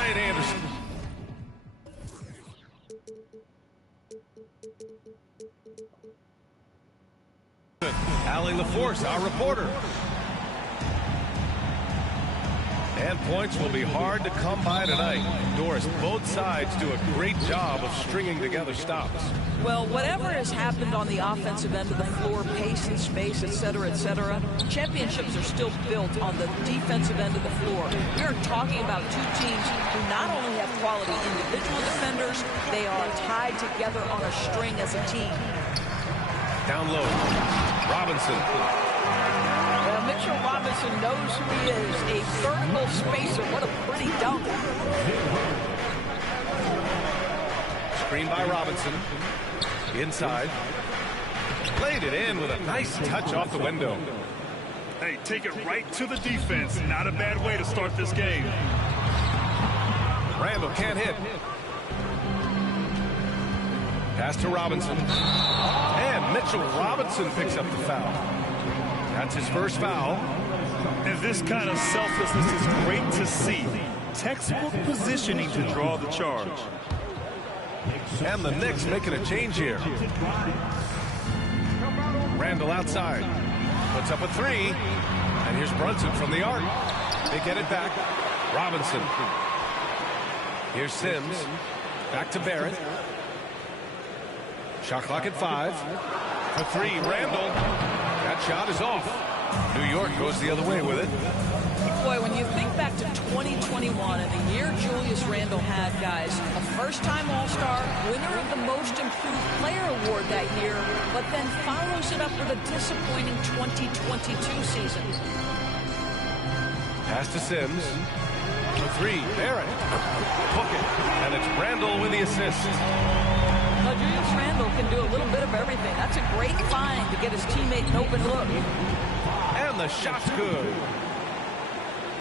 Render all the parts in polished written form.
Ryan Anderson. Allie LaForce, our reporter. And points will be hard to come by tonight. Doris, both sides do a great job of stringing together stops. Well, whatever has happened on the offensive end of the floor, pace and space, etc., championships are still built on the defensive end of the floor. We are talking about two teams who not only have quality individual defenders, they are tied together on a string as a team. Down low, Robinson. Mitchell Robinson knows who he is, a vertical spacer. What a pretty dunk. Screen by Robinson. Inside. Played it in with a nice touch off the window. Hey, take it right to the defense. Not a bad way to start this game. Randall can't hit. Pass to Robinson. And Mitchell Robinson picks up the foul. That's his first foul. And this kind of selflessness is great to see. Textbook positioning to draw the charge. And the Knicks making a change here. Randall outside. Puts up a three. And here's Brunson from the arc. They get it back. Robinson. Here's Sims. Back to Barrett. Shot clock at 5. For three, Randall. That shot is off. New York goes the other way with it. Boy, when you think back to 2021 and the year Julius Randle had, guys, a first-time All-Star, winner of the Most Improved Player Award that year, but then follows it up with a disappointing 2022 season. Pass to Sims. For three, Barrett. Hook it. And it's Randall with the assist. Now, Julius Randle can do a little bit of everything. That's a great find to get his teammate an open look. And the shot's good.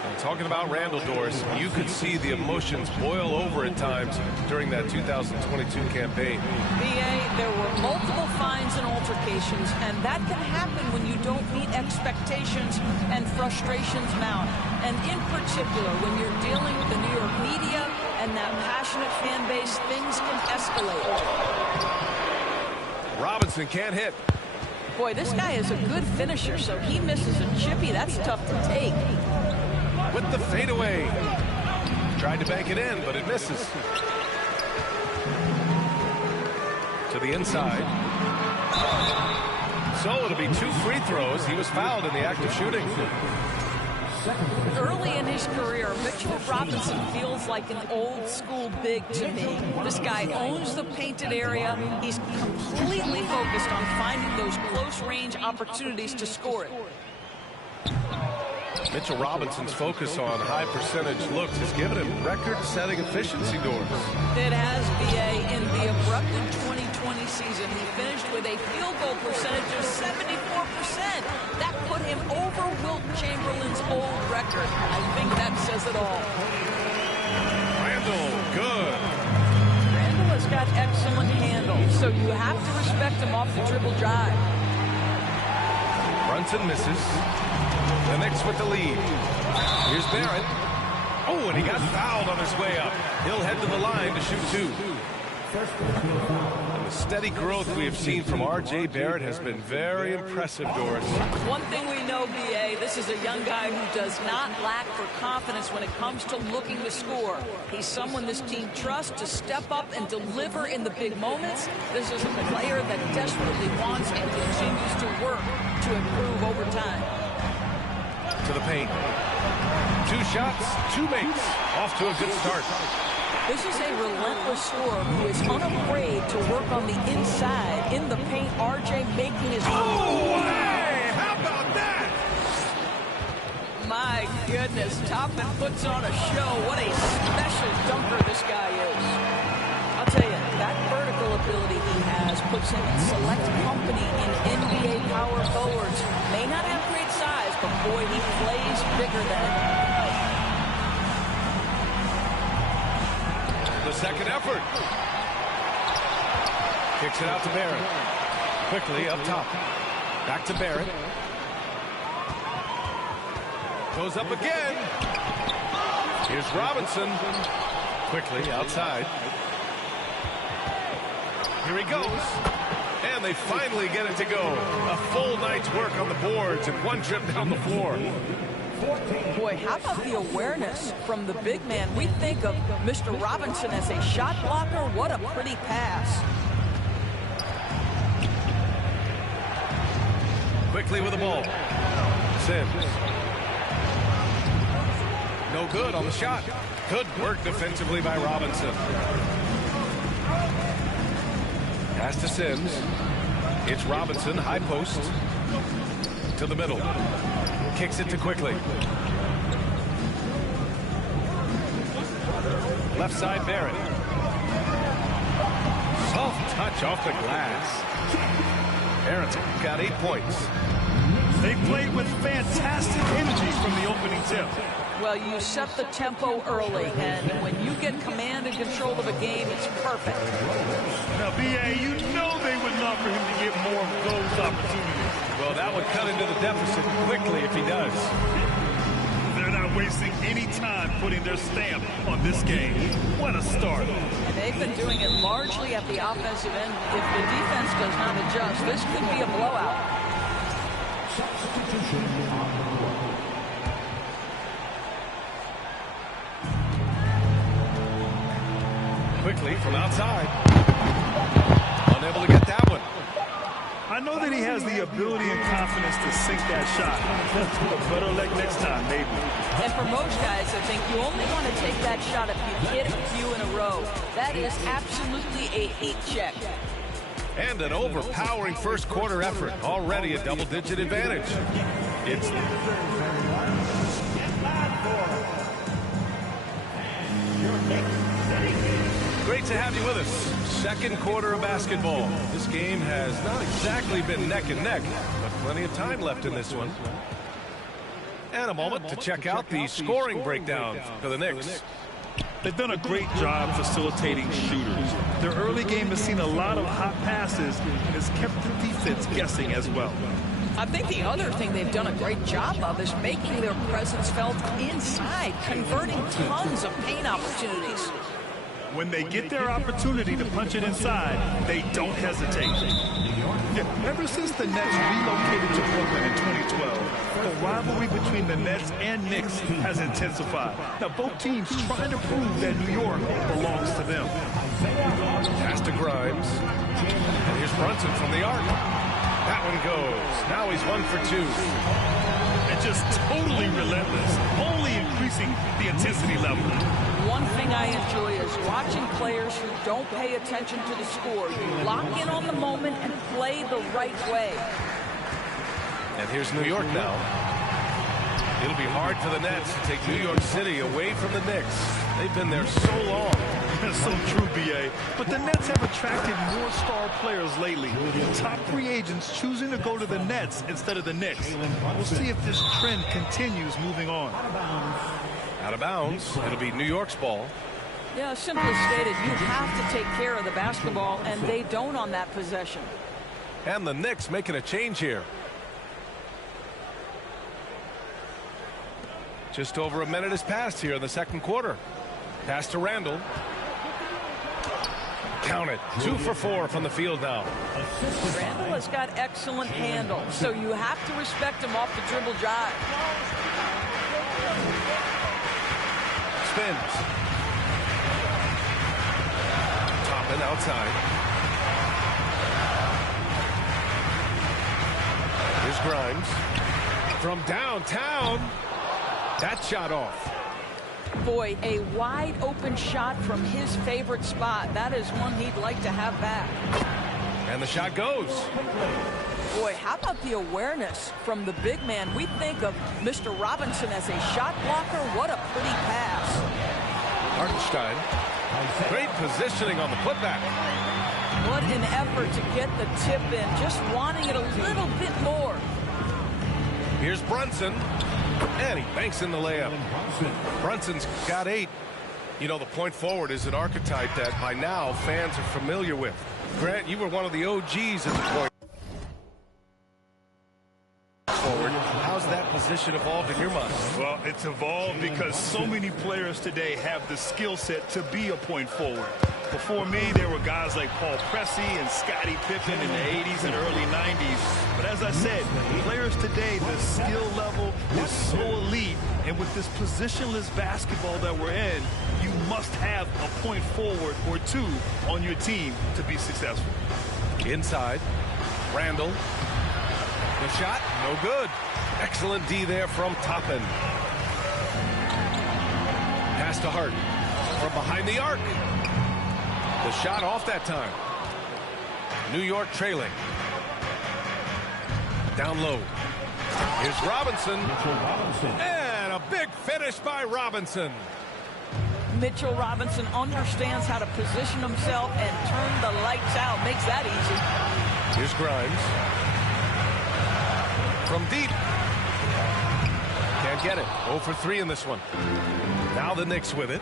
And talking about Randall, Doris, you could see the emotions boil over at times during that 2022 campaign. BA, there were multiple fines and altercations, and that can happen when you don't meet expectations and frustrations mount. And in particular, when you're dealing with the New York media and that passionate fan base, things can escalate. Robinson can't hit. Boy, this guy is a good finisher, so he misses a chippy. That's tough to take. With the fadeaway. Tried to bank it in, but it misses. To the inside. So it'll be 2 free throws. He was fouled in the act of shooting. Early in his career, Mitchell Robinson feels like an old school big to me. This guy owns the painted area. He's completely focused on finding those close range opportunities to score it. Mitchell Robinson's focus on high percentage looks has given him record-setting efficiency, Doris. It has, BA. In the abrupted 2020 season, he finished with a field goal percentage of 74%. That put him over Wilt Chamberlain's old record. I think that says it all. Randall, good. Randall has got excellent handle, so you have to respect him off the dribble drive. Brunson misses. The Knicks with the lead. Here's Barrett. Oh, and he got fouled on his way up. He'll head to the line to shoot 2. And the steady growth we have seen from R.J. Barrett has been very impressive, Doris. One thing we know, BA, this is a young guy who does not lack for confidence when it comes to looking to score. He's someone this team trusts to step up and deliver in the big moments. This is a player that desperately wants and continues to work to improve over time. To the paint. 2 shots, 2 makes. Off to a good start. This is a relentless scorer who is unafraid to work on the inside. In the paint, RJ making his... Oh, hey! How about that? My goodness, Toppin puts on a show. What a special dunker this guy is. I'll tell you, that vertical ability he has puts him in select company in NBA power forwards. May not have great size, but boy, he plays bigger than it. The second effort. Kicks it out to Barrett. Quickly up top. Back to Barrett. Goes up again. Here's Robinson. Quickly outside. Here he goes. And they finally get it to go. A full night's work on the boards and one trip down the floor. Boy, how about the awareness from the big man? We think of Mr. Robinson as a shot blocker. What a pretty pass. Quickly with the ball. Sims. No good on the shot. Good work defensively by Robinson. Pass to Sims. It's Robinson, high post. To the middle. Kicks it to Quickly. Left side, Barrett. Soft touch off the glass. Barrett's got 8 points. They played with fantastic energy from the opening tip. Well, you set the tempo early, and when you get command and control of a game, it's perfect. Now, B.A., you know they would love for him to get more of those opportunities. Well, that would cut into the deficit quickly if he does. They're not wasting any time putting their stamp on this game. What a start. And they've been doing it largely at the offensive end. If the defense does not adjust, this could be a blowout. Quickly from outside. Unable to get that one. I know that he has the ability and confidence to sink that shot. Better luck next time, maybe. And for most guys, I think you only want to take that shot if you hit a few in a row. That is absolutely a heat check. And an overpowering first quarter effort. Already a double-digit advantage. It's great to have you with us. Second quarter of basketball. This game has not exactly been neck and neck, but plenty of time left in this one. And a moment to check out the scoring breakdown for the Knicks. They've done a great job facilitating shooters. Their early game has seen a lot of hot passes and has kept the defense guessing as well. I think the other thing they've done a great job of is making their presence felt inside, converting tons of paint opportunities. When they get their opportunity to punch it inside, they don't hesitate. Ever since the Nets relocated to Brooklyn in 2012, the rivalry between the Nets and Knicks has intensified. Now, both teams trying to prove that New York belongs to them. Pass to Grimes. And here's Brunson from the arc. That one goes. Now he's 1 for 2. And just totally relentless, only increasing the intensity level. One thing I enjoy is watching players who don't pay attention to the score. You lock in on the moment and play the right way. And here's New York now. It'll be hard for the Nets to take New York City away from the Knicks. They've been there so long. That's so true, B.A. But the Nets have attracted more star players lately. Top free agents choosing to go to the Nets instead of the Knicks. We'll see if this trend continues moving on. Out of bounds. It'll be New York's ball. Yeah, simply stated, you have to take care of the basketball, and they don't on that possession. And the Knicks making a change here. Just over a minute has passed here in the second quarter. Pass to Randall. Count it. 2 for 4 from the field now. Randall has got excellent handle, so you have to respect him off the dribble drive. Spins. Toppin outside. Here's Grimes. From downtown. That shot off. Boy, a wide open shot from his favorite spot. That is one he'd like to have back. And the shot goes. Boy, how about the awareness from the big man? We think of Mr. Robinson as a shot blocker. What a pretty pass. Hartenstein. Great positioning on the putback. What an effort to get the tip in. Just wanting it a little bit more. Here's Brunson. And he banks in the layup. Brunson's got 8. You know, the point forward is an archetype that by now fans are familiar with. Grant, you were one of the OGs at the point forward. How's that position evolved in your mind? Well, it's evolved because so many players today have the skill set to be a point forward. Before me, there were guys like Paul Pressey and Scottie Pippen in the 80s and early 90s. But as I said, players today, the skill level is so elite. And with this positionless basketball that we're in, you must have a point forward or two on your team to be successful. Inside, Randall. The shot, no good. Excellent D there from Toppin. Pass to Hart from behind the arc. The shot off that time. New York trailing. Down low. Here's Robinson. And a big finish by Robinson. Mitchell Robinson understands how to position himself and turn the lights out. Makes that easy. Here's Grimes. From deep. Can't get it. 0 for 3 in this one. Now the Knicks with it.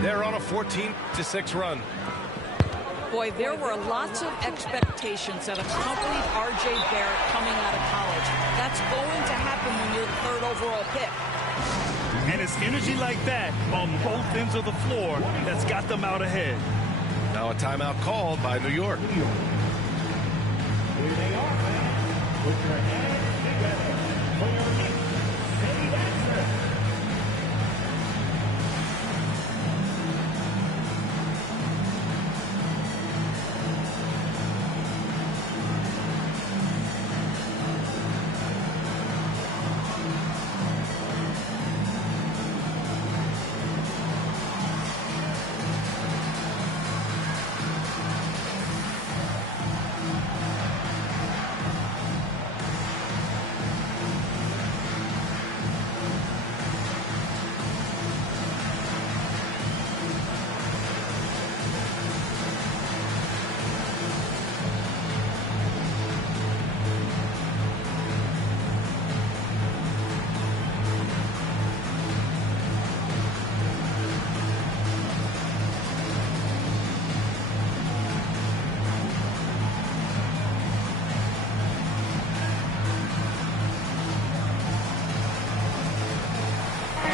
They're on a 14-6 run. Boy, there were lots of expectations that accompanied R.J. Barrett coming out of college. That's going to happen when you're the 3rd overall pick. And it's energy like that on both ends of the floor that's got them out ahead. Now a timeout called by New York. Here they are. Put your hands together for your Knicks city dancer.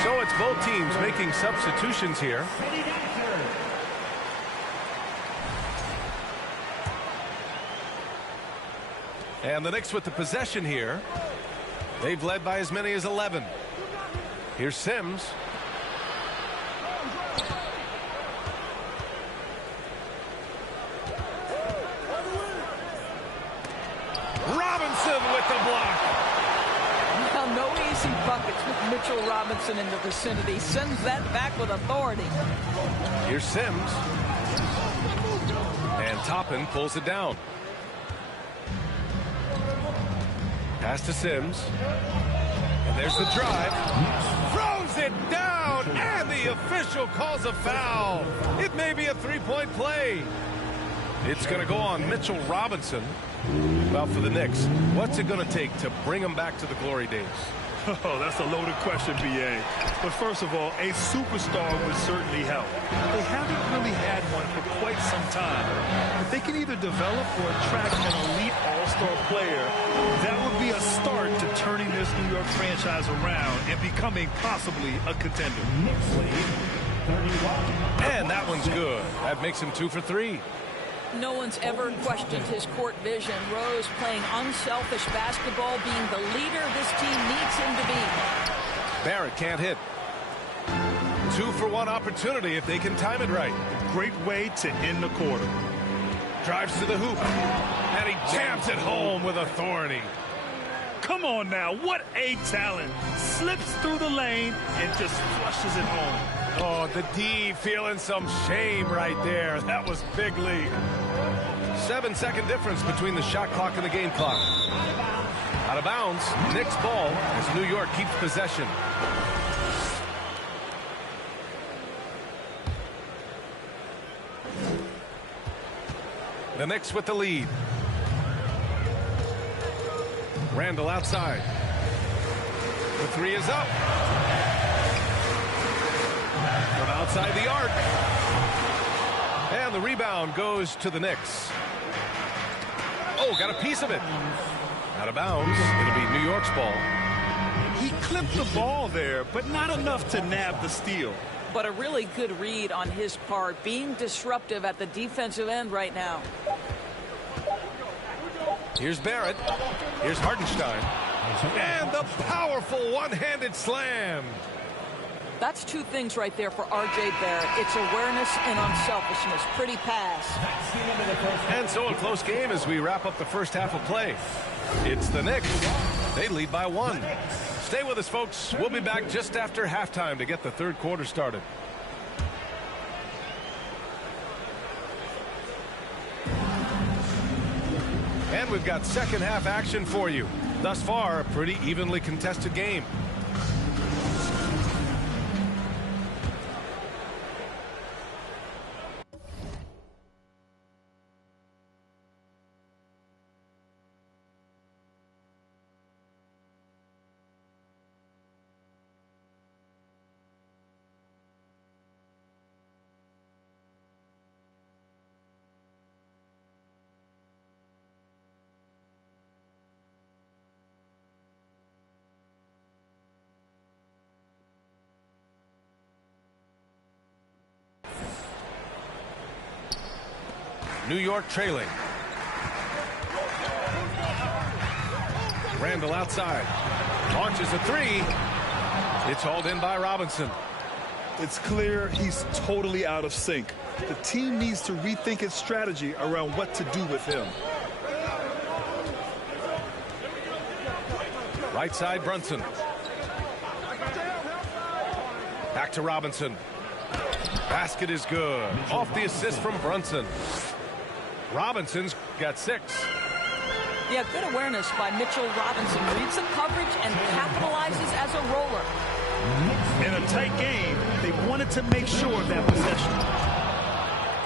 So it's both teams making substitutions here. And the Knicks with the possession here. They've led by as many as 11. Here's Sims. Robinson with the block. Now, no easy buckets with Mitchell Robinson in the vicinity. Sends that back with authority. Here's Sims. And Toppin pulls it down. Pass to Sims. And there's the drive. Throws it down, and the official calls a foul. It may be a three-point play. It's going to go on Mitchell Robinson. Well, for the Knicks, what's it going to take to bring them back to the glory days? Oh, that's a loaded question, B.A. But first of all, a superstar would certainly help. They haven't really had one for quite some time. If they can either develop or attract an elite all-star player, that would be a start to turning this New York franchise around and becoming possibly a contender. And that one's good. That makes him 2 for 3. No one's ever questioned his court vision. Rose playing unselfish basketball, being the leader this team needs him to be. Barrett can't hit. 2-for-1 opportunity if they can time it right. Great way to end the quarter. Drives to the hoop. And he jams it home with authority. Come on now, what a talent. Slips through the lane and just flushes it home. Oh, the D feeling some shame right there. That was big league. 7-second difference between the shot clock and the game clock. Out of bounds, Knicks ball as New York keeps possession. The Knicks with the lead. Randall outside. The three is up. From outside the arc. And the rebound goes to the Knicks. Oh, got a piece of it. Out of bounds. It'll be New York's ball. He clipped the ball there, but not enough to nab the steal. But a really good read on his part, being disruptive at the defensive end right now. Here's Barrett. Here's Hartenstein. And the powerful one-handed slam. That's two things right there for R.J. Barrett. It's awareness and unselfishness. Pretty pass. And so a close game as we wrap up the first half of play. It's the Knicks. They lead by 1. Stay with us, folks. We'll be back just after halftime to get the third quarter started. And we've got second half action for you. Thus far, a pretty evenly contested game. New York trailing. Randall outside. Launches a three. It's hauled in by Robinson. It's clear he's totally out of sync. The team needs to rethink its strategy around what to do with him. Right side, Brunson. Back to Robinson. Basket is good. Off the assist from Brunson. Robinson's got 6. Yeah, good awareness by Mitchell Robinson. Reads the coverage and capitalizes as a roller. In a tight game, they wanted to make sure of that possession.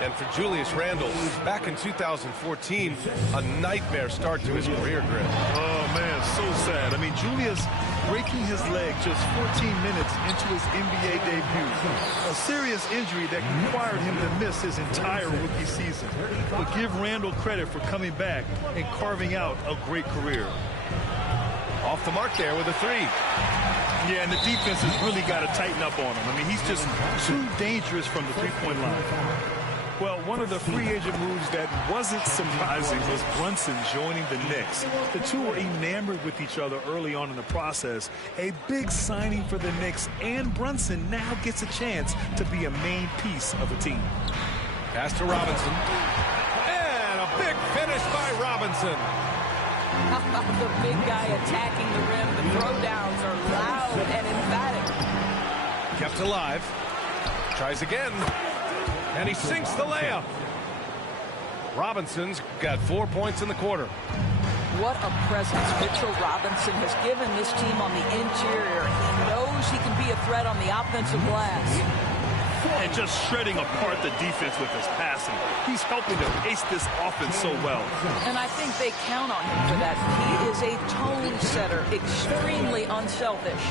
And for Julius Randle, back in 2014, a nightmare start to his career, Grim. Oh, man, so sad. I mean, Julius breaking his leg just 14 minutes into his NBA debut. A serious injury that required him to miss his entire rookie season. But give Randle credit for coming back and carving out a great career. Off the mark there with a 3. Yeah, and the defense has really got to tighten up on him. I mean, he's just too dangerous from the three-point line. Well, one of the free agent moves that wasn't surprising was Brunson joining the Knicks. The two were enamored with each other early on in the process. A big signing for the Knicks, and Brunson now gets a chance to be a main piece of a team. Pass to Robinson. And a big finish by Robinson. How about the big guy attacking the rim? The throwdowns are loud and emphatic. Kept alive. Tries again. And he sinks the layup. Robinson's got 4 points in the quarter. What a presence Mitchell Robinson has given this team on the interior. He knows he can be a threat on the offensive glass. And just shredding apart the defense with his passing. He's helping to pace this offense so well. And I think they count on him for that. He is a tone setter, extremely unselfish.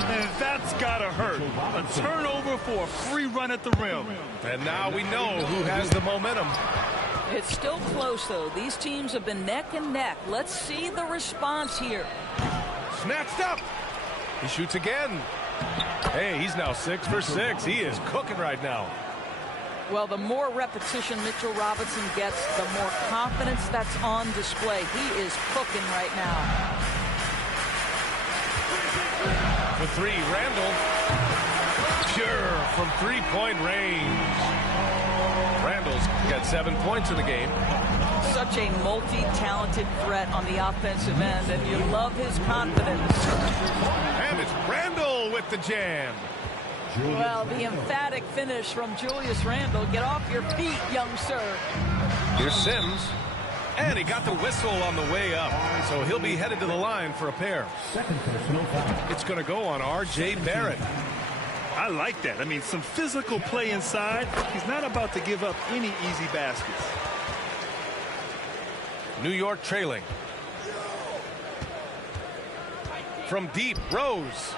And that's gotta hurt. A turnover for a free run at the rim. And now we know who has the momentum. It's still close, though. These teams have been neck and neck. Let's see the response here. Snatched up. He shoots again. Hey, he's now 6 for 6. He is cooking right now. Well, the more repetition Mitchell Robinson gets, the more confidence that's on display. He is cooking right now. For 3, Randall. Pure from three-point range. Randall's got 7 points in the game. Such a multi-talented threat on the offensive end, and you love his confidence. And it's Randall with the jam. Well, the emphatic finish from Julius Randle. Get off your feet, young sir. Here's Sims. And he got the whistle on the way up. So he'll be headed to the line for a pair. It's going to go on R.J. Barrett. I like that. I mean, some physical play inside. He's not about to give up any easy baskets. New York trailing. From deep, Rose.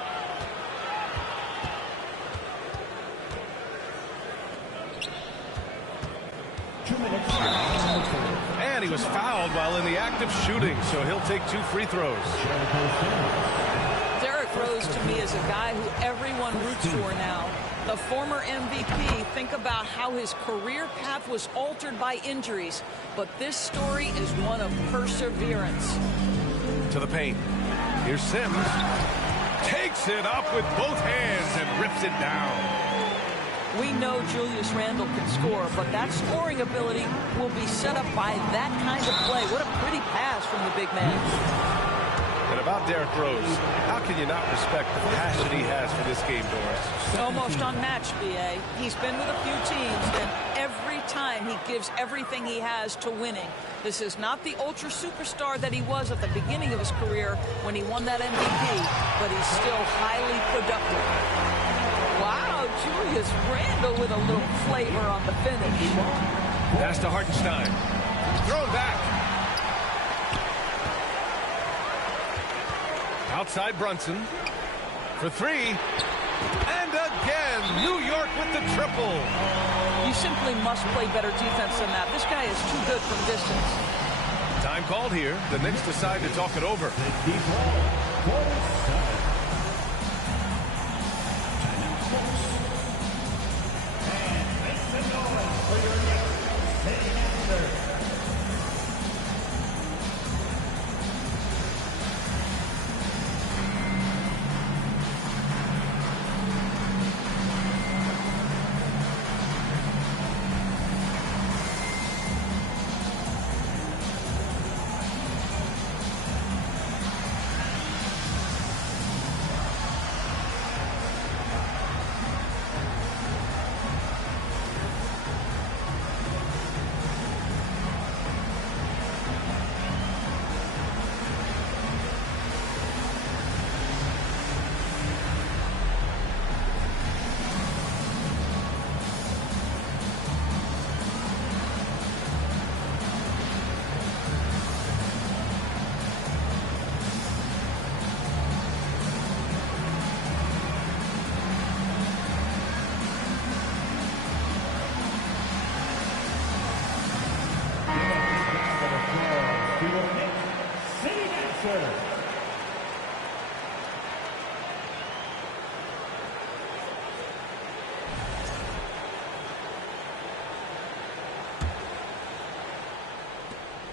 And he was fouled while in the act of shooting, so he'll take 2 free throws. to me as a guy who everyone roots for now. The former MVP, think about how his career path was altered by injuries. But this story is one of perseverance. To the paint. Here's Sims. Takes it up with both hands and rips it down. We know Julius Randle can score, but that scoring ability will be set up by that kind of play. What a pretty pass from the big man. And about Derrick Rose, how can you not respect the passion he has for this game, Doris? Almost unmatched, B.A. He's been with a few teams, and every time he gives everything he has to winning. This is not the ultra superstar that he was at the beginning of his career when he won that MVP, but he's still highly productive. Wow, Julius Randle with a little flavor on the finish. Pass to Hartenstein. Thrown back. Outside Brunson for three. And again, New York with the triple. You simply must play better defense than that. This guy is too good from distance. Time called here. The Knicks decide to talk it over.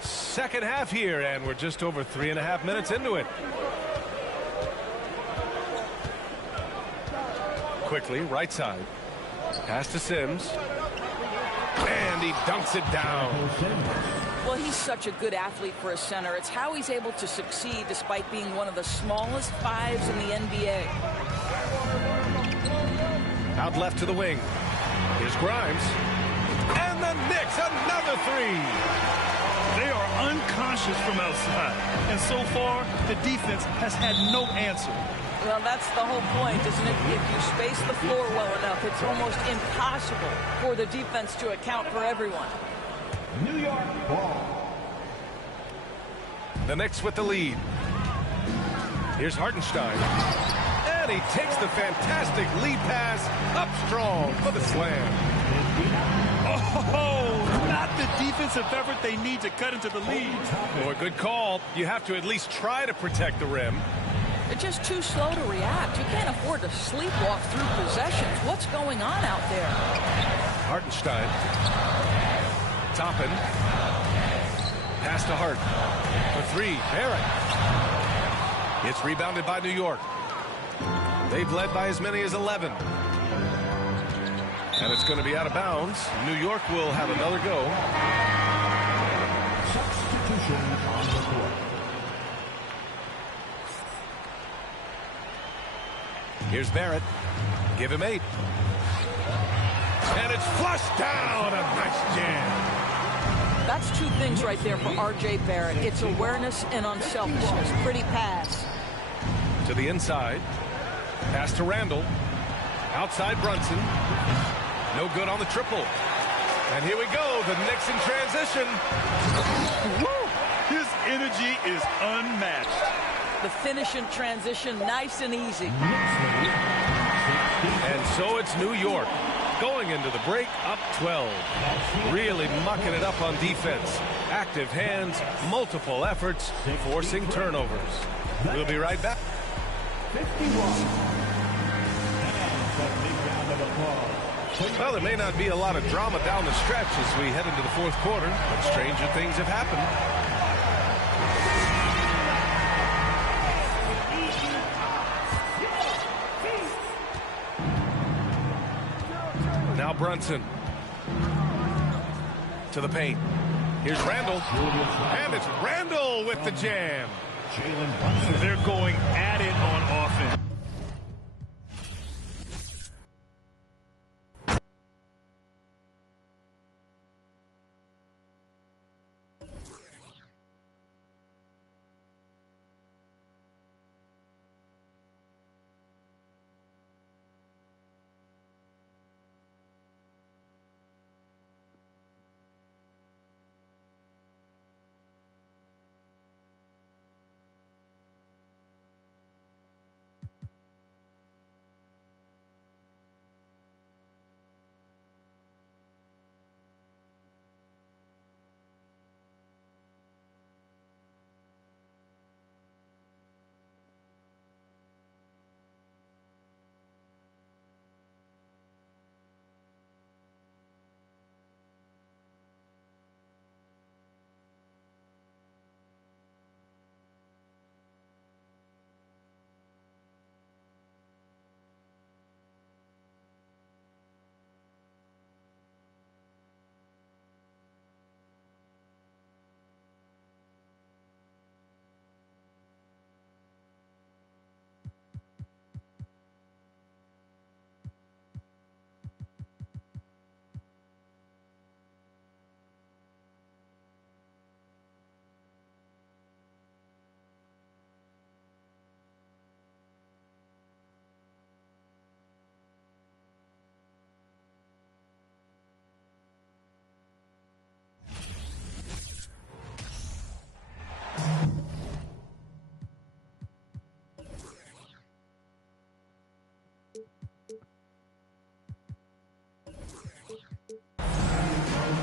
Second half here, and we're just over 3.5 minutes into it. Quickly, right side. Pass to Sims. And he dunks it down. Well, he's such a good athlete for a center. It's how he's able to succeed despite being one of the smallest fives in the NBA. Out left to the wing. Here's Grimes. And the Knicks, another three. They are unconscious from outside. And so far, the defense has had no answer. Well, that's the whole point, isn't it? If you space the floor well enough, it's almost impossible for the defense to account for everyone. New York ball. The Knicks with the lead. Here's Hartenstein. And he takes the fantastic lead pass up strong for the slam. Oh, not the defensive effort they need to cut into the lead. Oh, a good call. You have to at least try to protect the rim. They're just too slow to react. You can't afford to sleepwalk through possessions. What's going on out there? Hartenstein. Toppin. Pass to Hart. For three. Barrett. It's rebounded by New York. They've led by as many as 11. And it's going to be out of bounds. New York will have another go. Substitution on the court. Here's Barrett. Give him 8. And it's flushed down. A nice jam. That's two things right there for R.J. Barrett. It's awareness and unselfishness. Pretty pass. To the inside. Pass to Randle. Outside Brunson. No good on the triple. And here we go. The Knicks in transition. Woo! His energy is unmatched. The finish in transition, nice and easy. And so it's New York going into the break up 12. Really mucking it up on defense. Active hands, multiple efforts, forcing turnovers. We'll be right back. Well, there may not be a lot of drama down the stretch as we head into the fourth quarter, but stranger things have happened. Now Brunson to the paint. Here's Randall, and it's Randall with the jam. They're going at it on offense.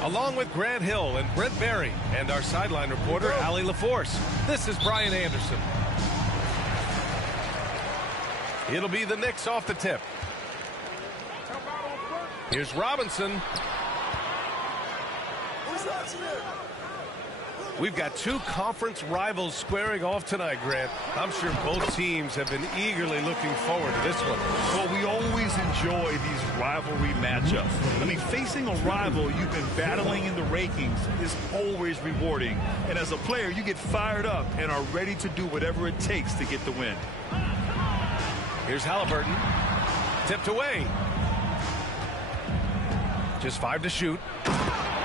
Along with Grant Hill and Brent Barry and our sideline reporter, Allie LaForce, this is Brian Anderson. It'll be the Knicks off the tip. Here's Robinson. We've got two conference rivals squaring off tonight, Grant. I'm sure both teams have been eagerly looking forward to this one. Well, we always enjoy these rivalry matchups. I mean, facing a rival you've been battling in the rankings is always rewarding. And as a player, you get fired up and are ready to do whatever it takes to get the win. Here's Halliburton. Tipped away. Just 5 to shoot.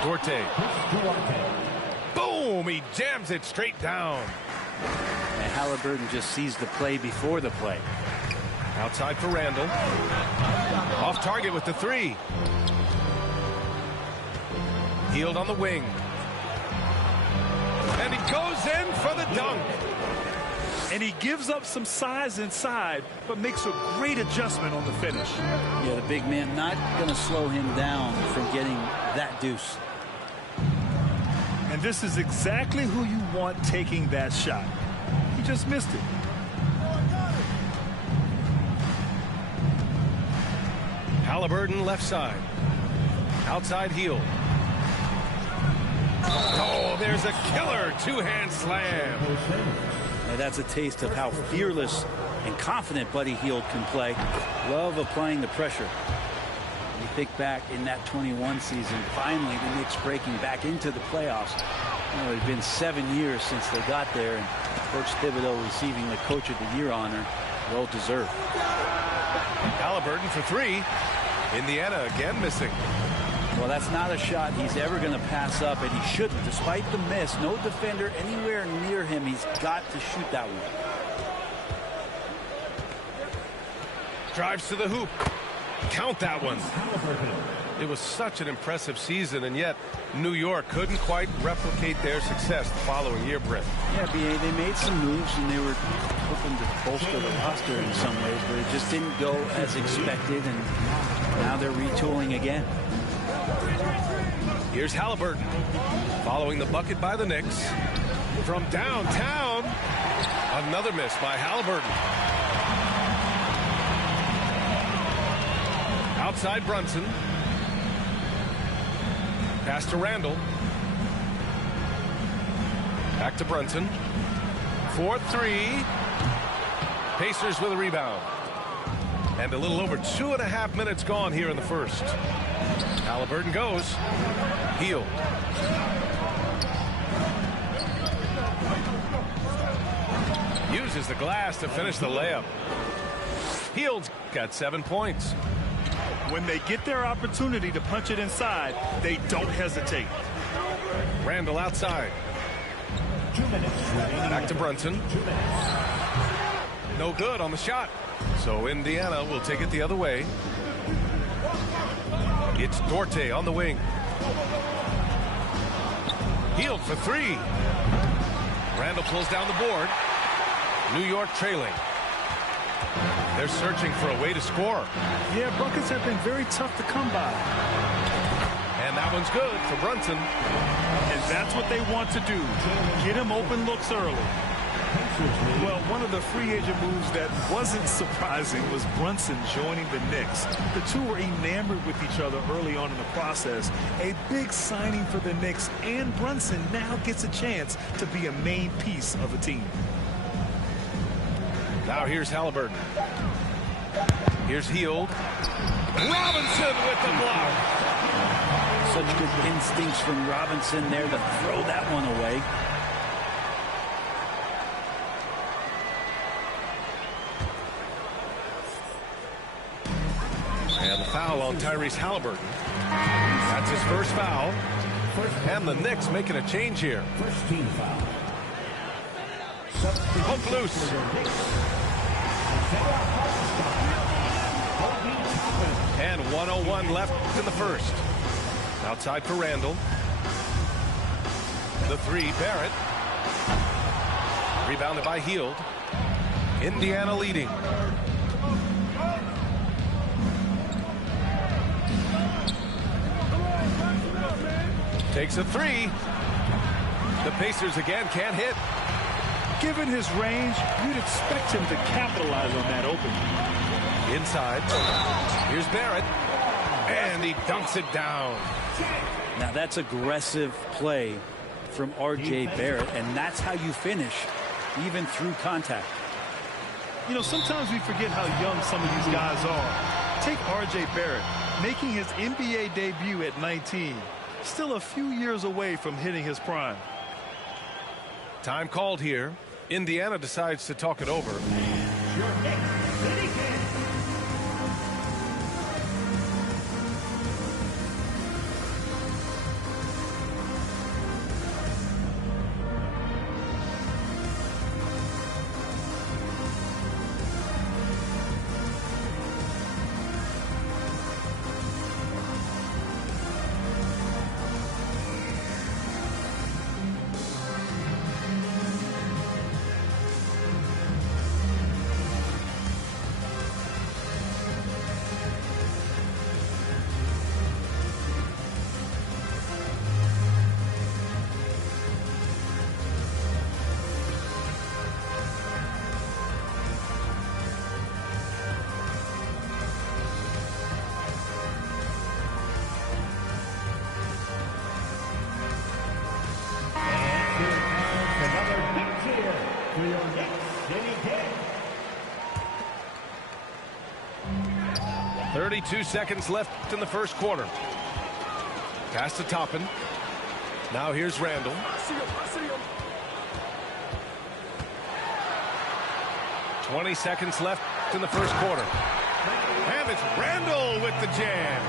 Duarte. Boom! He jams it straight down. And Halliburton just sees the play before the play. Outside for Randall. Off target with the 3. Healed on the wing. And he goes in for the dunk. And he gives up some size inside, but makes a great adjustment on the finish. Yeah, the big man not going to slow him down from getting that deuce. And this is exactly who you want taking that shot. He just missed it. Halliburton left side. Outside heel. Oh, there's a killer two-hand slam. Now that's a taste of how fearless and confident Buddy Hield can play. Love applying the pressure. You think back in that 21 season, finally the Knicks breaking back into the playoffs. You know, it's been 7 years since they got there, and Coach Thibodeau receiving the Coach of the Year honor. Well deserved. Halliburton for 3. Indiana again missing. Well, that's not a shot he's ever going to pass up, and he shouldn't. Despite the miss, no defender anywhere near him. He's got to shoot that one. Drives to the hoop. Count that one. It was such an impressive season, and yet New York couldn't quite replicate their success the following year, Brent. Yeah, B.A., they made some moves, and they were hoping to bolster the roster in some ways, but it just didn't go as expected, and now they're retooling again. Here's Halliburton following the bucket by the Knicks. From downtown, another miss by Halliburton. Outside Brunson. Pass to Randall. Back to Brunson. 4-3. Pacers with a rebound. And a little over 2.5 minutes gone here in the first. Haliburton goes. Hield. Uses the glass to finish the layup. Hield's got 7 points. When they get their opportunity to punch it inside, they don't hesitate. Randall outside. 2 minutes. Back to Brunson. No good on the shot. So Indiana will take it the other way. It's Dorte on the wing. Hield for 3. Randall pulls down the board. New York trailing. They're searching for a way to score. Yeah, buckets have been very tough to come by. And that one's good for Brunson. And that's what they want to do. Get him open looks early. Well, one of the free agent moves that wasn't surprising was Brunson joining the Knicks. The two were enamored with each other early on in the process. A big signing for the Knicks, and Brunson now gets a chance to be a main piece of a team. Now here's Haliburton. Here's Hield. Robinson with the block. Such good instincts from Robinson there to throw that one away. And the foul on Tyrese Haliburton. That's his first foul. And the Knicks making a change here. First team foul. Hook loose. And 1:01 left in the first. Outside for Randall. The 3, Barrett. Rebounded by Hield. Indiana leading. Takes a 3. The Pacers again can't hit. Given his range, you'd expect him to capitalize on that opening. Inside. Here's Barrett. And he dunks it down. Now that's aggressive play from R.J. Barrett, and that's how you finish, even through contact. You know, sometimes we forget how young some of these guys are. Take R.J. Barrett, making his NBA debut at 19. Still a few years away from hitting his prime. Time called here. Indiana decides to talk it over. Your next City Kid. Another big cheer for your next City Kid. 32 seconds left in the first quarter. Pass to Toppin. Now here's Randall. 20 seconds left in the first quarter. And it's Randall with the jam.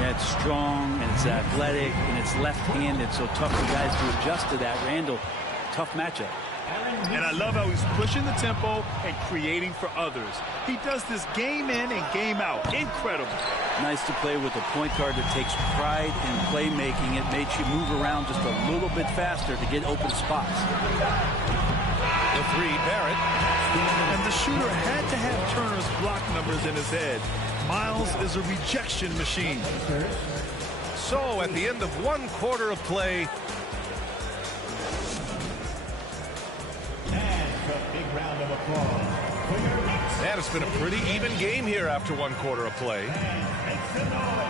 Yeah, it's strong, and it's athletic, and it's left-handed, so tough for guys to adjust to that. Randall, tough matchup. And I love how he's pushing the tempo and creating for others. He does this game in and game out. Incredible. Nice to play with a point guard that takes pride in playmaking. It makes you move around just a little bit faster to get open spots. The 3, Barrett. And the shooter had to have Turner's block numbers in his head. Miles is a rejection machine. So at the end of one quarter of play, And a big round of applause for your next And it's been a pretty even game here after one quarter of play.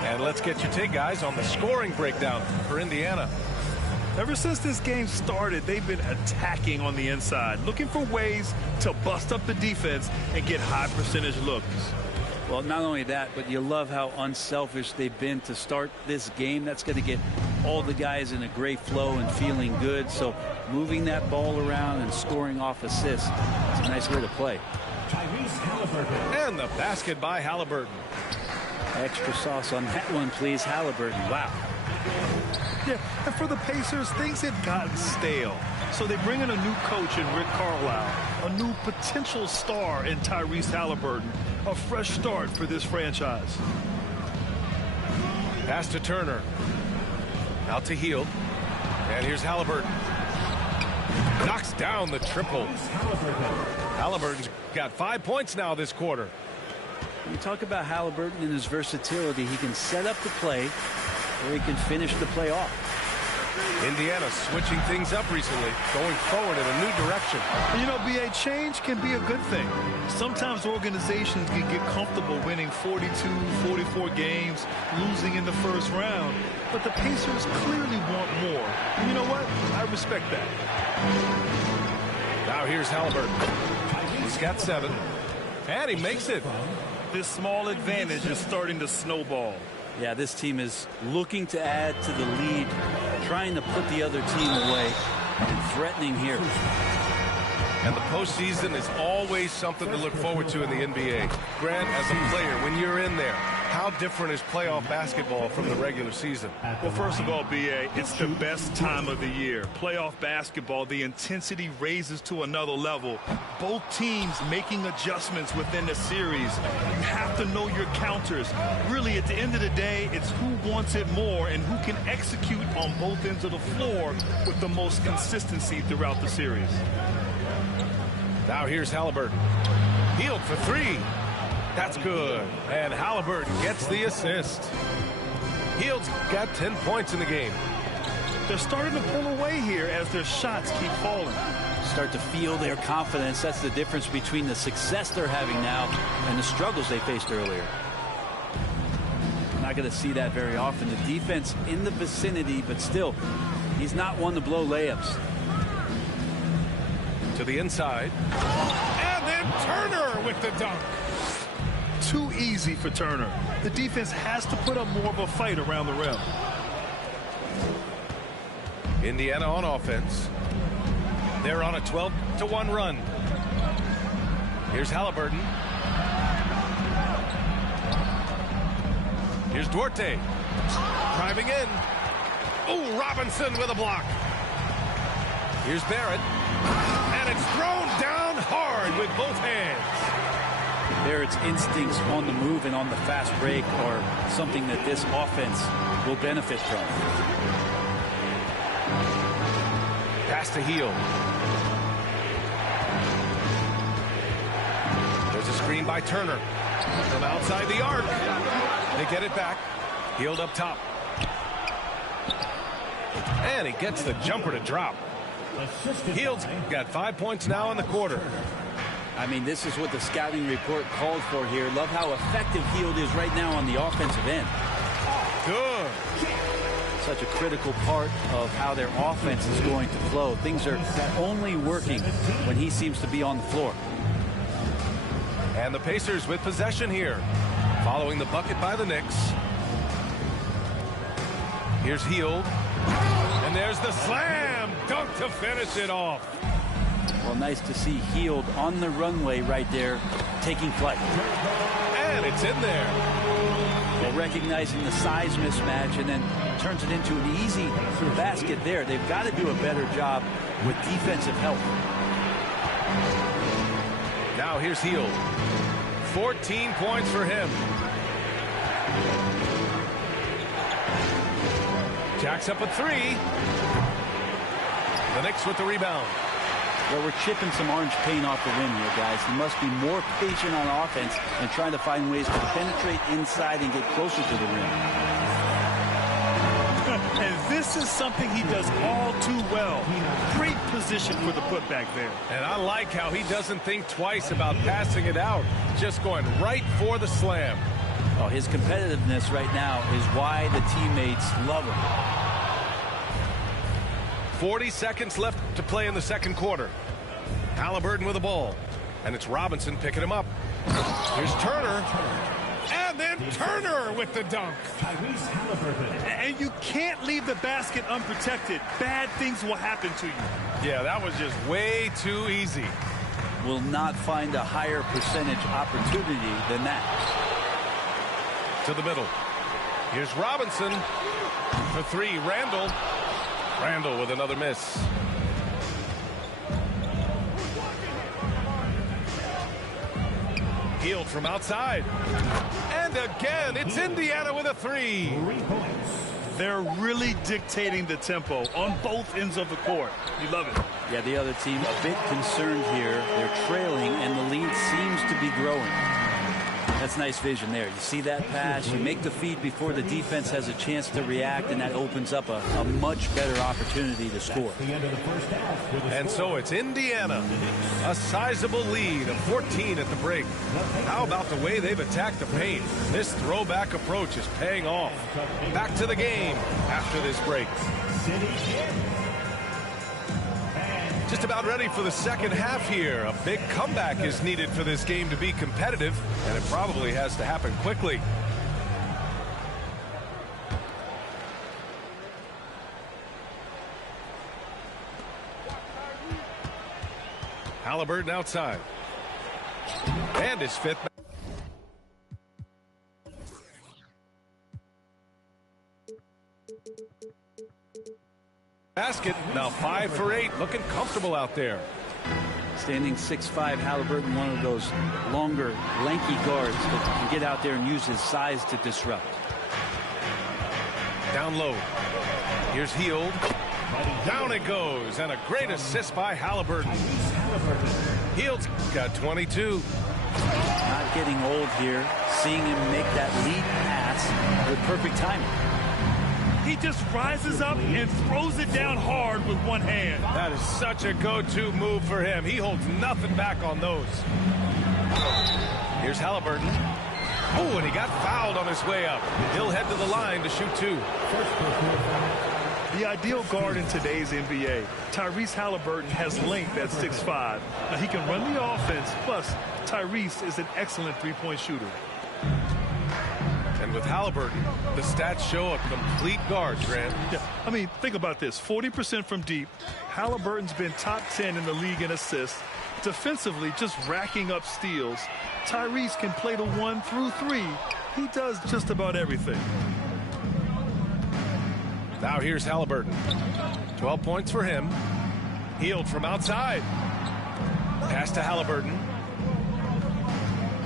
And let's get your take, guys, on the scoring breakdown for Indiana. Ever since this game started, they've been attacking on the inside, looking for ways to bust up the defense and get high percentage looks. Well, not only that, but you love how unselfish they've been to start this game. That's going to get all the guys in a great flow and feeling good. So moving that ball around and scoring off assists, it's a nice way to play. And the basket by Halliburton. Extra sauce on that one, please, Halliburton. Wow. Yeah, and for the Pacers, things had gotten stale. So they bring in a new coach in Rick Carlisle, a new potential star in Tyrese Halliburton, a fresh start for this franchise. Pass to Turner. Out to Hield. And here's Halliburton. Knocks down the triple. Halliburton's got 5 points now this quarter. When you talk about Halliburton and his versatility, he can set up the play or he can finish the play off. Indiana switching things up recently, going forward in a new direction. You know, B.A., change can be a good thing. Sometimes organizations can get comfortable winning 42, 44 games, losing in the first round. But the Pacers clearly want more. And you know what? I respect that. Now here's Halliburton. He's got 7. And he makes it. This small advantage is starting to snowball. Yeah, this team is looking to add to the lead, trying to put the other team away, and threatening here. And the postseason is always something to look forward to in the NBA. Grant, as a player, when you're in there, how different is playoff basketball from the regular season? Well, first of all, B.A., it's the best time of the year. Playoff basketball, the intensity raises to another level. Both teams making adjustments within the series. You have to know your counters. Really, at the end of the day, it's who wants it more and who can execute on both ends of the floor with the most consistency throughout the series. Now here's Halliburton. Hield for 3. That's good. And Halliburton gets the assist. Hield's got 10 points in the game. They're starting to pull away here as their shots keep falling. Start to feel their confidence. That's the difference between the success they're having now and the struggles they faced earlier. Not going to see that very often. The defense in the vicinity, but still, he's not one to blow layups. To the inside. And then Turner with the dunk. Too easy for Turner. The defense has to put up more of a fight around the rim. Indiana on offense. They're on a 12-1 run. Here's Halliburton. Here's Duarte. Driving in. Oh, Robinson with a block. Here's Barrett. And it's thrown down hard with both hands. Barrett's instincts on the move and on the fast break are something that this offense will benefit from. Pass to Hield. There's a screen by Turner. From outside the arc. They get it back. Hield up top. And he gets the jumper to drop. Hield's got 5 points now in the quarter. I mean, this is what the scouting report called for here. Love how effective Hield is right now on the offensive end. Good. Such a critical part of how their offense is going to flow. Things are only working when he seems to be on the floor. And the Pacers with possession here. Following the bucket by the Knicks. Here's Hield. And there's the slam dunk to finish it off. Well, nice to see Hield on the runway right there, taking flight. And it's in there. Well, recognizing the size mismatch and then turns it into an easy basket there. They've got to do a better job with defensive help. Now here's Hield. 14 points for him. Jacks up a 3. The Knicks with the rebound. Well, we're chipping some orange paint off the rim here, guys. He must be more patient on offense and trying to find ways to penetrate inside and get closer to the rim. And this is something he does all too well. Great position for the putback there. And I like how he doesn't think twice about passing it out, just going right for the slam. Oh, his competitiveness right now is why the teammates love him. 40 seconds left to play in the second quarter. Haliburton with the ball. And it's Robinson picking him up. Here's Turner. And then Turner with the dunk. Tyrese Haliburton. And you can't leave the basket unprotected. Bad things will happen to you. Yeah, that was just way too easy. Will not find a higher percentage opportunity than that. To the middle. Here's Robinson. For three, Randall. Randall with another miss. Hield from outside. And again, it's Indiana with a three. 3 points. They're really dictating the tempo on both ends of the court. You love it. Yeah, the other team a bit concerned here. They're trailing, and the lead seems to be growing. That's nice vision there. You see that pass, you make the feed before the defense has a chance to react, and that opens up a much better opportunity to score. The end of the first half. And so it's Indiana. A sizable lead of 14 at the break. How about the way they've attacked the paint? This throwback approach is paying off. Back to the game after this break. City Kid. Just about ready for the second half here. A big comeback is needed for this game to be competitive, and it probably has to happen quickly. Haliburton outside. And his fifth. Basket now 5 for 8, looking comfortable out there. Standing 6'5", Haliburton, one of those longer, lanky guards that can get out there and use his size to disrupt. Down low. Here's Hield. Down it goes, and a great assist by Haliburton. Hield's got 22. Not getting old here. Seeing him make that lead pass with perfect timing. He just rises up and throws it down hard with one hand. That is such a go-to move for him. He holds nothing back on those. Here's Haliburton. Oh, and he got fouled on his way up. He'll head to the line to shoot two. The ideal guard in today's NBA, Tyrese Haliburton, has length at 6'5". Now he can run the offense, plus Tyrese is an excellent three-point shooter. And with Haliburton, the stats show a complete guard, Grant. Yeah, I mean, think about this. 40% from deep. Haliburton's been top 10 in the league in assists. Defensively, just racking up steals. Tyrese can play the 1 through 3. He does just about everything. Now here's Haliburton. 12 points for him. Hield from outside. Pass to Haliburton.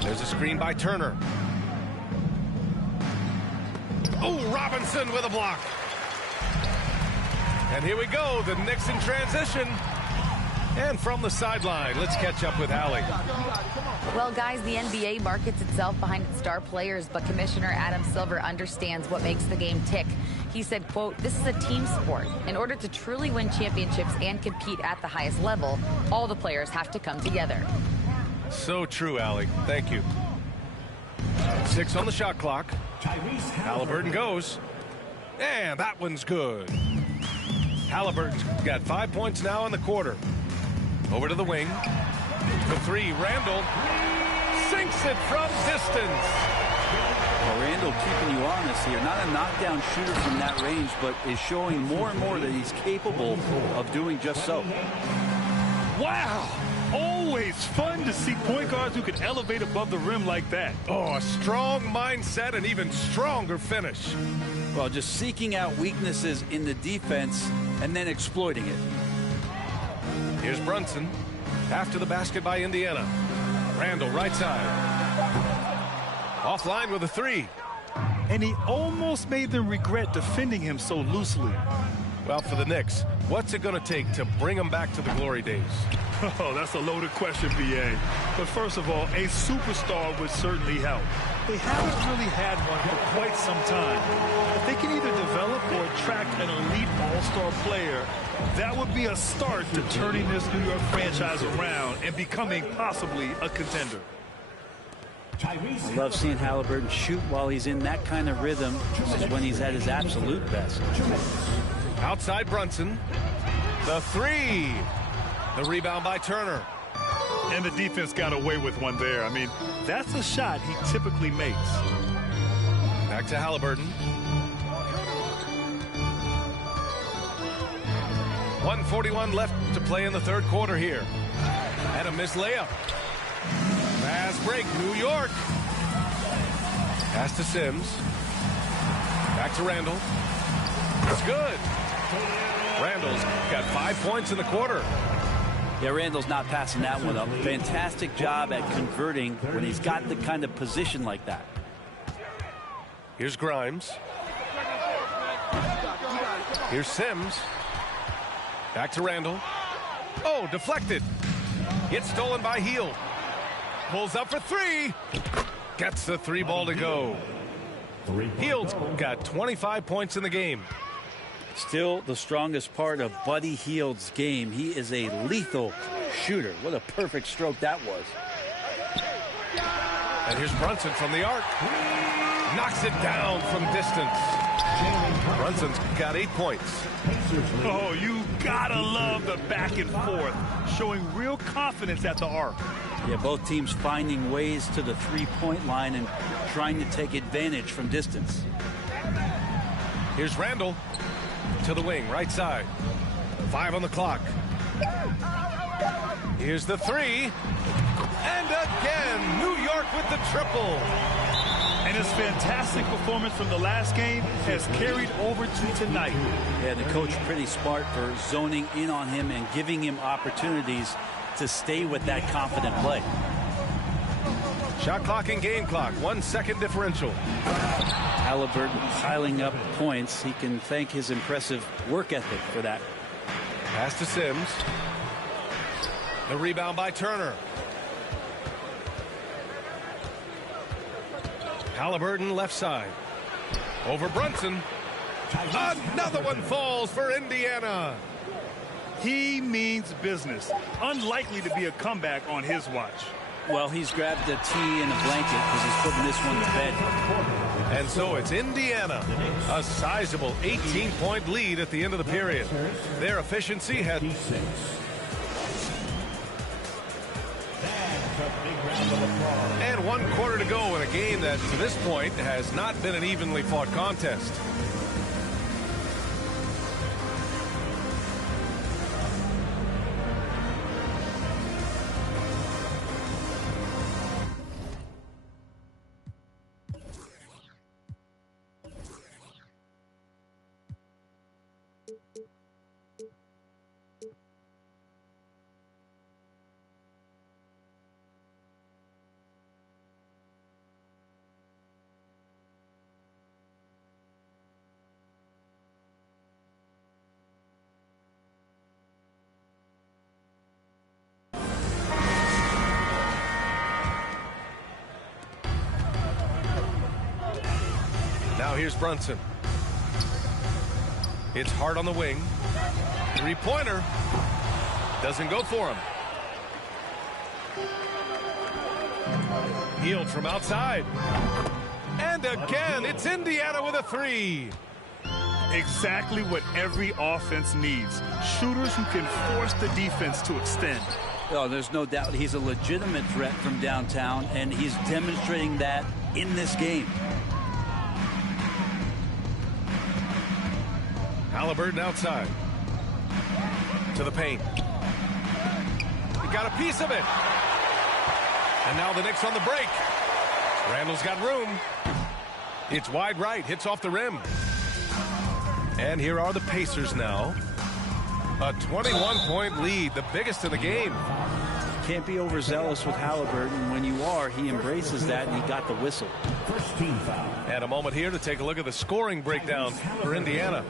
There's a screen by Turner. Oh, Robinson with a block. And here we go, the Knicks in transition. And from the sideline, let's catch up with Hallie. Well, guys, the NBA markets itself behind its star players, but Commissioner Adam Silver understands what makes the game tick. He said, quote, "This is a team sport. In order to truly win championships and compete at the highest level, all the players have to come together." So true, Allie. Thank you. 6 on the shot clock. Haliburton goes. And that one's good. Haliburton's got 5 points now in the quarter. Over to the wing. The three, Randall sinks it from distance. Well, Randall keeping you honest here. Not a knockdown shooter from that range, but is showing more and more that he's capable of doing just so. Wow! Always fun to see point guards who can elevate above the rim like that. Oh, a strong mindset and even stronger finish. Well, just seeking out weaknesses in the defense and then exploiting it. Here's Brunson. After the basket by Indiana. Randall right side. Offline with a three. And he almost made them regret defending him so loosely. Well, for the Knicks, what's it going to take to bring them back to the glory days? Oh, that's a loaded question, B.A. But first of all, a superstar would certainly help. They haven't really had one for quite some time. If they can either develop or attract an elite all-star player, that would be a start to turning this New York franchise around and becoming possibly a contender. I love seeing Haliburton shoot while he's in that kind of rhythm. This is when he's at his absolute best. Outside Brunson. The three. The rebound by Turner. And the defense got away with one there. I mean, that's a shot he typically makes. Back to Haliburton. 1:41 left to play in the third quarter here. And a missed layup. Fast break, New York. Pass to Sims. Back to Randall. It's good. Randall's got 5 points in the quarter. Yeah, Randall's not passing that one up. Fantastic job at converting when he's got the kind of position like that. Here's Grimes. Here's Sims. Back to Randall. Oh, deflected. It's stolen by Hield. Pulls up for three. Gets the three ball to go. Hield's got 25 points in the game. Still the strongest part of Buddy Hield's game. He is a lethal shooter. What a perfect stroke that was. And here's Brunson from the arc. Knocks it down from distance. Brunson's got 8 points. Oh, you gotta love the back and forth, showing real confidence at the arc. Yeah, both teams finding ways to the three-point line and trying to take advantage from distance. Here's Randall to the wing, right side. 5 on the clock. Here's the three. And again, New York with the triple. And his fantastic performance from the last game has carried over to tonight. Yeah, the coach pretty smart for zoning in on him and giving him opportunities to stay with that confident play. Shot clock and game clock, 1 second differential. Haliburton piling up points. He can thank his impressive work ethic for that. Pass to Sims. The rebound by Turner. Haliburton left side. Over Brunson. Another one falls for Indiana. He means business. Unlikely to be a comeback on his watch. Well, he's grabbed a tee and a blanket because he's putting this one to bed. And so it's Indiana. A sizable 18-point lead at the end of the period. Their efficiency had... And 1 quarter to go in a game that, to this point, has not been an evenly fought contest. Now here's Brunson. It's hard on the wing. Three-pointer. Doesn't go for him. Hield from outside. And again, it's Indiana with a three. Exactly what every offense needs. Shooters who can force the defense to extend. Oh, there's no doubt he's a legitimate threat from downtown, and he's demonstrating that in this game. Haliburton outside. To the paint. He got a piece of it. And now the Knicks on the break. Randall's got room. It's wide right. Hits off the rim. And here are the Pacers now. A 21-point lead, the biggest in the game. Can't be overzealous with Haliburton. When you are, he embraces that, and he got the whistle. And a moment here to take a look at the scoring breakdown for Indiana.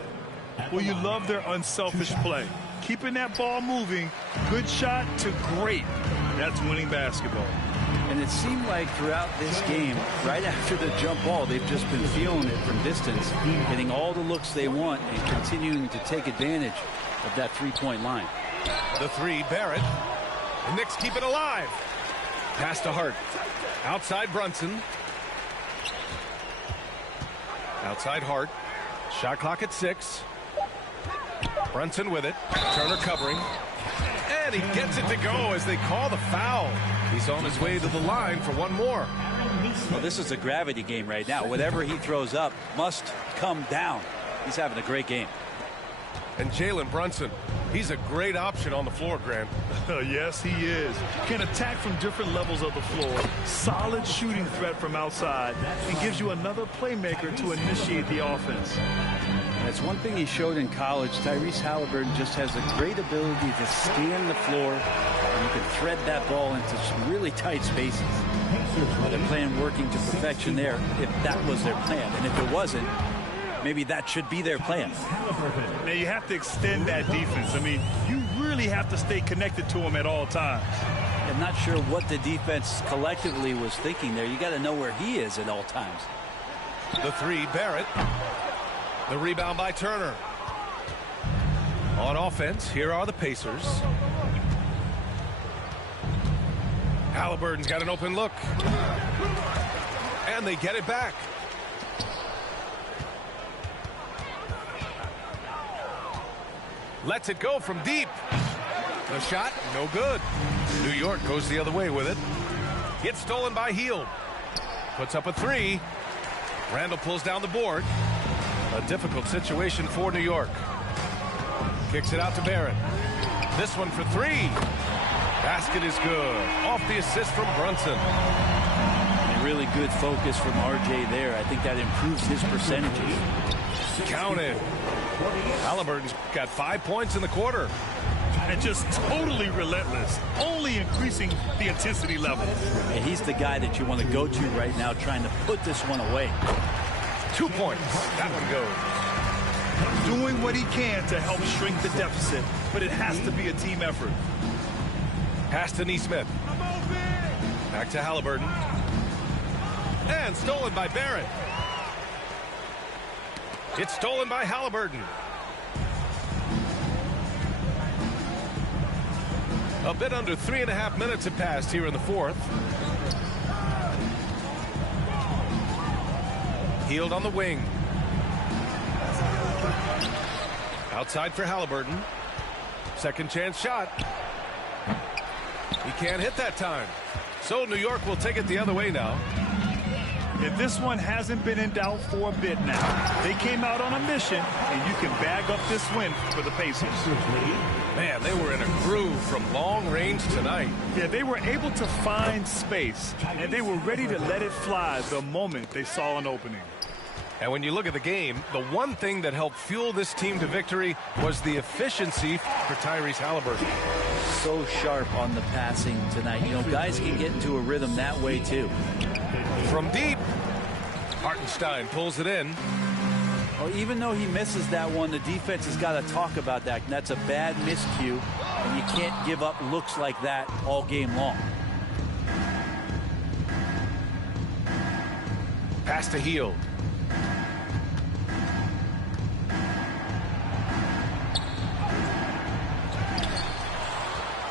Well, you love their unselfish play. Keeping that ball moving, good shot to great. That's winning basketball. And it seemed like throughout this game, right after the jump ball, they've just been feeling it from distance, getting all the looks they want and continuing to take advantage of that three-point line. The three, Barrett. The Knicks keep it alive. Pass to Hart. Outside Brunson. Outside Hart. Shot clock at 6. Brunson with it. Turner covering. And he gets it to go as they call the foul. He's on his way to the line for one more. Well, this is a gravity game right now. Whatever he throws up must come down. He's having a great game. And Jalen Brunson, he's a great option on the floor, Grant. Yes, he is. Can attack from different levels of the floor. Solid shooting threat from outside. And gives you another playmaker to initiate the offense. That's one thing he showed in college. Tyrese Halliburton just has a great ability to scan the floor, and you can thread that ball into some really tight spaces. They're playing working to perfection there, if that was their plan. And if it wasn't, maybe that should be their plan. Now you have to extend that defense. I mean, you really have to stay connected to him at all times. I'm not sure what the defense collectively was thinking there. You got to know where he is at all times. The three, Barrett. The rebound by Turner. On offense, here are the Pacers. Halliburton's got an open look. And they get it back. Lets it go from deep. The shot, no good. New York goes the other way with it. Gets stolen by Hield. Puts up a three. Randall pulls down the board. A difficult situation for New York. Kicks it out to Barrett. This one for three. Basket is good. Off the assist from Brunson. A really good focus from RJ there. I think that improves his percentages. Counted. Halliburton's got 5 points in the quarter. And just totally relentless. Only increasing the intensity level. And he's the guy that you want to go to right now, trying to put this one away. 2 points. That one goes. Doing what he can to help shrink the deficit, but it has to be a team effort. Pass to Nesmith. Back to Halliburton. And stolen by Barrett. It's stolen by Halliburton. A bit under 3.5 minutes have passed here in the fourth. Hield on the wing. Outside for Halliburton. Second chance shot. He can't hit that time. So New York will take it the other way now. And this one hasn't been in doubt for a bit now. They came out on a mission, and you can bag up this win for the Pacers. Man, they were in a groove from long range tonight. Yeah, they were able to find space, and they were ready to let it fly the moment they saw an opening. And when you look at the game, the one thing that helped fuel this team to victory was the efficiency for Tyrese Halliburton. So sharp on the passing tonight. You know, guys can get into a rhythm that way too. From deep, Hartenstein pulls it in. Well, even though he misses that one, the defense has got to talk about that. That's a bad miscue, and you can't give up looks like that all game long. Pass to Hield.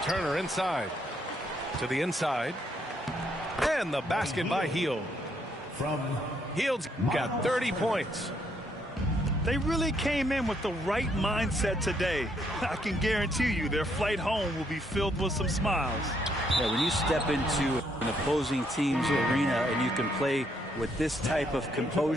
Turner inside. To the inside. And the basket by Hield. Hield's got 30 points. They really came in with the right mindset today. I can guarantee you their flight home will be filled with some smiles. Yeah, when you step into an opposing team's arena and you can play with this type of composure,